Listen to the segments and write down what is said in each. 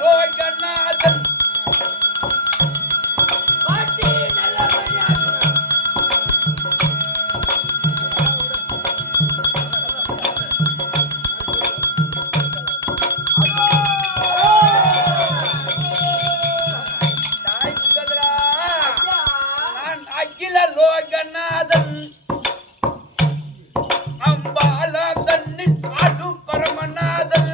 லோகநாதன் அகில லோகநாதன் அம்பாலா தன்னில் ஆடு பரமநாதன்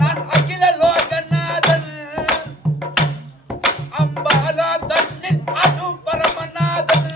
நான் அகில லோகநாதன் அம்பாலா தன்னில் ஆடு பரமநாதன்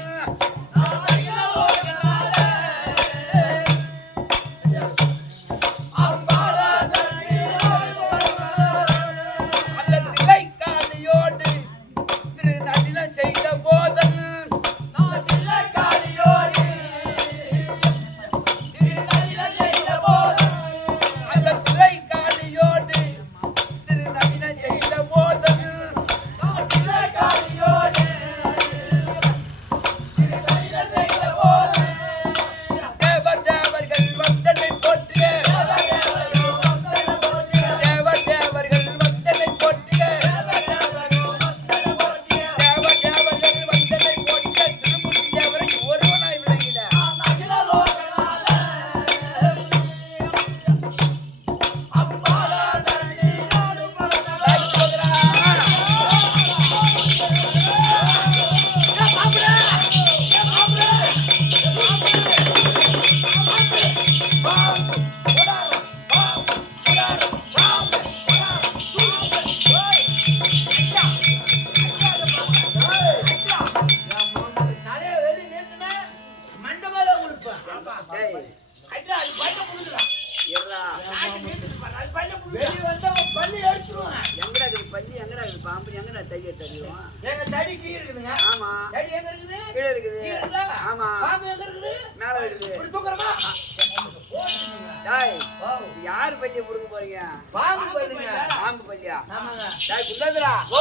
யாரு பள்ளிய புடுங்க போறீங்க? பாம்பு பள்ளிங்க. பாம்பு பள்ளியா? ஆமாங்க. டேய் குண்டதரா. ஓ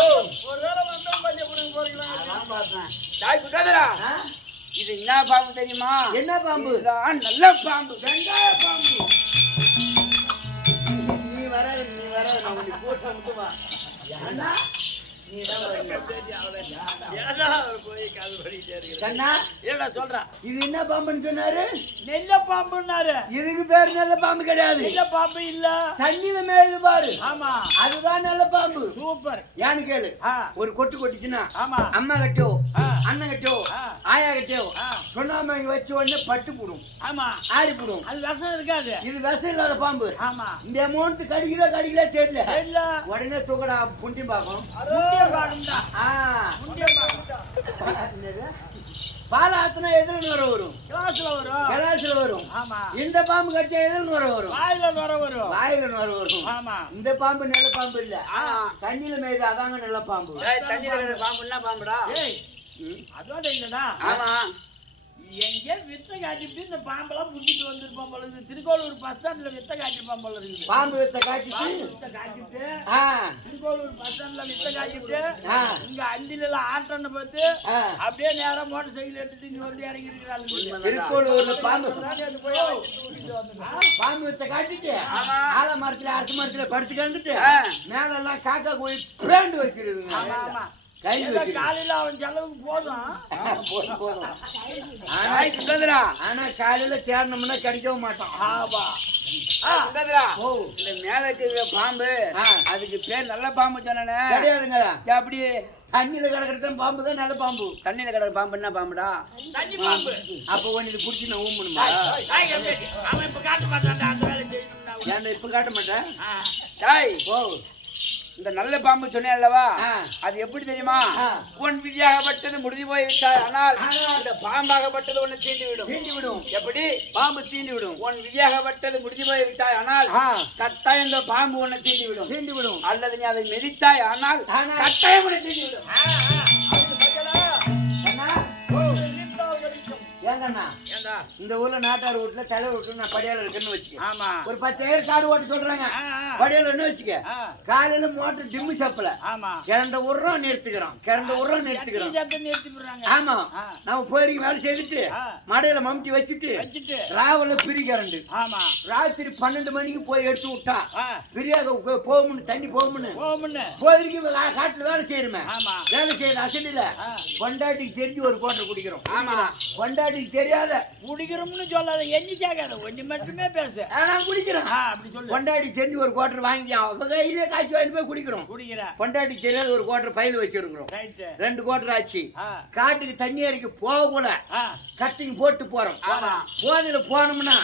ஒருவேளை வந்தா பள்ளிய புடுங்க போறீங்களா? நான் பார்த்தேன். டேய் குண்டதரா. இது என்ன பாம்பு தெரியுமா? என்ன பாம்பு? நல்ல பாம்பு. வெங்காய பாம்பு. நீ வர நான் உன்னை போட்டு முட்டுவா. ஏன்னா நீ தான் இது என்ன பாம்புன்னு சொன்னாரு? நெல்ல பாம்புன்னாரு. இதுக்கு பேரு நல்ல பாம்பு கிடையாது. நல்ல பாம்பு இல்ல, தண்ணியில மேல பாரு. ஆமா, அதுதான் நல்ல பாம்பு. சூப்பர். ஏன்னு கேளு. ஒரு கொட்டு கொட்டிச்சுன்னா அம்மா கட்டியோ அண்ணன் கட்டியோ ஆயா கட்டியோ சொன்னாம வச்சு உடனே பட்டு போடும். ஆமா, ஆறி போடும். அது விஷம் இருக்காது. இது விஷம் இல்லாத பாம்பு. ஆமா, இந்த அமௌண்ட் கடிக்கல தெரியல. உடனே தூக்கடா புண்டி பார்க்கணும். பால் ஆத்தினா எதிர நுர வரும், கிளாஸ்ல வரும். ஆமா, இந்த பாம்பு கடிச்சா எதிர நுர வரும், வாயில நுர வரும். ஆமா, இந்த பாம்பு நல்ல பாம்பு இல்ல, தண்ணியில மேய்து அதாங்க நல்ல பாம்பு. தண்ணியில பாம்பு என்ன பாம்புடா? அதோட இல்லடா. ஆமா, எங்க வித்த காட்டிட்டு இந்த பாம்பெல்லாம் புடிச்சிட்டு வந்திருப்பான் போல இருக்குது. திருக்கோளூர் பஸ் ஸ்டாண்ட்ல வித்த காட்டிருப்பான் போல இருக்குது. பாம்பு வித்த காட்டிட்டு திருக்கோளூர் பஸ் ஸ்டாண்ட்ல வித்த காட்டிட்டு இங்க அந்தில ஆட்டன்னு பார்த்து அப்படியே நேரா மோட்டர் சைக்கிள் எடுத்துட்டு இங்க வந்து இறங்கி இருக்கிறாங்க. திருக்கோளூர்ல பாம்பு வித்த காட்டிட்டு ஆல மரத்துல அரசு மரத்துல படுத்து கிடந்துட்டு மேல எல்லாம் காக்கா கோழி பிளாண்ட் வச்சிருக்குங்க. ஆமா, காலையில அவன் செலவுக்கு போதும். ஆனா காலையில தேடணும்னா கிடைக்கவும் மாட்டான். இந்த மேல பாம்பு அதுக்கு பேர் நல்ல பாம்பு சொன்ன கிடையாதுங்க. அப்படி தண்ணியில கிடக்குறது பாம்பு தான் நல்ல பாம்பு. தண்ணியில கிடக்குற பாம்பு என்ன பாம்புடா? தண்ணி பாம்பு. அப்ப ஒன்னு இது புடிச்சு நான் ஊம்பணுமா? அவன் இப்ப காட்ட மாட்டான். அந்த வேலை செய்யணும். ஏன் இப்ப காட்ட மாட்டேன்? இந்த நல்ல பாம்பு சொன்னேன் அல்லவா, அது எப்படி தெரியுமா? உன் விதியாகப்பட்டது முடிஞ்சு போய் விட்டாய், ஆனால் இந்த பாம்பாகப்பட்டது உன்னை தீண்டிவிடும். எப்படி? பாம்பு தீண்டிவிடும். உன் விதியாகப்பட்டது முடிஞ்சு போய் விட்டாய், ஆனால் கட்டாயம் இந்த பாம்பு உன்னை தீண்டிவிடும். அல்லது நீ அதை மிதித்தாய், ஆனால் கட்டாயம் உன்னை தீண்டிவிடும். ஏங்கண்ணா ஏண்டா இந்த ஊர்ல நாட்டார் வீட்டுல தலைவர் வீட்டுல நான் படியால இருக்குன்னு வச்சுக்க. ஆமா ஒரு 10,000 காடு ஓட்ட சொல்றாங்க படியால என்ன வச்சுக்க. காலையில மோட்டர் டிம்மு சப்பல ஆமா கரண்ட விடுறோம் நிறுத்துக்கிறோம் கரண்ட விடுறோம் நிறுத்துக்கிறோம். நிறுத்தி போடுறாங்க. ஆமா நம்ம போயிருக்க வேலை செய்துட்டு மடையில மம்டி வச்சுட்டு ராவல பிரி கரண்டு. ஆமா ராத்திரி 12 மணிக்கு போய் எடுத்து விட்டா பிரியாக போகும்னு தண்ணி போகும்னு போயிருக்க காட்டுல வேலை செய்யணுமே. வேலை செய்யற அசடில பொண்டாட்டிக்கு தெரிஞ்சு ஒரு கோட்டை குடிக்கிறோம். ஆமா பொண்டாட்டிக்கு தெரியாத குடிக்கிறோம்னு சொல்லாத எண்ணி கேட்காத ஒண்ணு மட்டுமே பேசு. நான் குடிக்கிறேன் அப்படி சொல்லு. பொண்டாட்டிக்கு தெரிஞ்சு ஒரு கோட்டர் வாங்கி அவங்க கையிலே காய்ச்சி வாங்கிட்டு போய் குடிக்கிறோம். பொண்டாட்டிக்கு தெரியாத ஒரு கோட்டர் பையில வச்சிருக்கிறோம். 2 கோட்டர் ஆச்சு. காட்டுக்கு தண்ணி அரைக்க போக கூட கட்டிங் போட்டு போறோம். போதில போனோம்னா